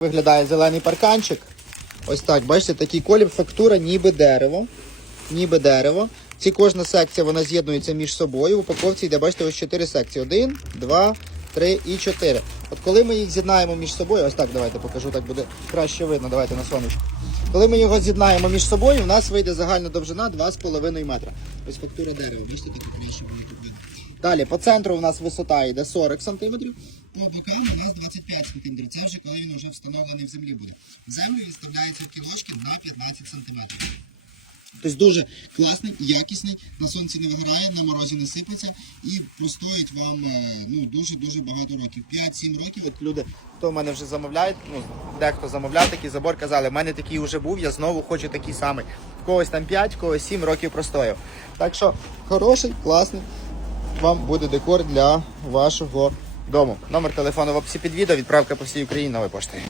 Виглядає зелений парканчик. Ось так, бачите, такий колір, фактура, ніби дерево. Ніби дерево. Ці кожна секція вона з'єднується між собою. В упаковці йде, бачите, ось 4 секції. Один, два, три і чотири. От коли ми їх з'єднаємо між собою, ось так давайте покажу, так буде краще видно. Давайте на сонечку. Коли ми його з'єднаємо між собою, у нас вийде загальна довжина 2,5 метра. Ось фактура дерева. Бачите, таке краще буде тут видно. Далі по центру у нас висота йде 40 см, по бокам у нас 25 см. Це вже коли він вже встановлений в землі буде. В землю він вставляється в кілошки на 15 см. Тобто дуже класний, якісний, на сонці не виграє, на морозі не сипеться і простоїть вам е, ну, дуже-дуже багато років. 5-7 років. От люди, хто в мене вже замовляють, ну, дехто замовляв такий забор, казали, в мене такий вже був, я знову хочу такий самий. В когось там 5, в когось 7 років простояв. Так що хороший, класний вам буде декор для вашого дому. Номер телефону в описі під відео, відправка по всій Україні нової пошти.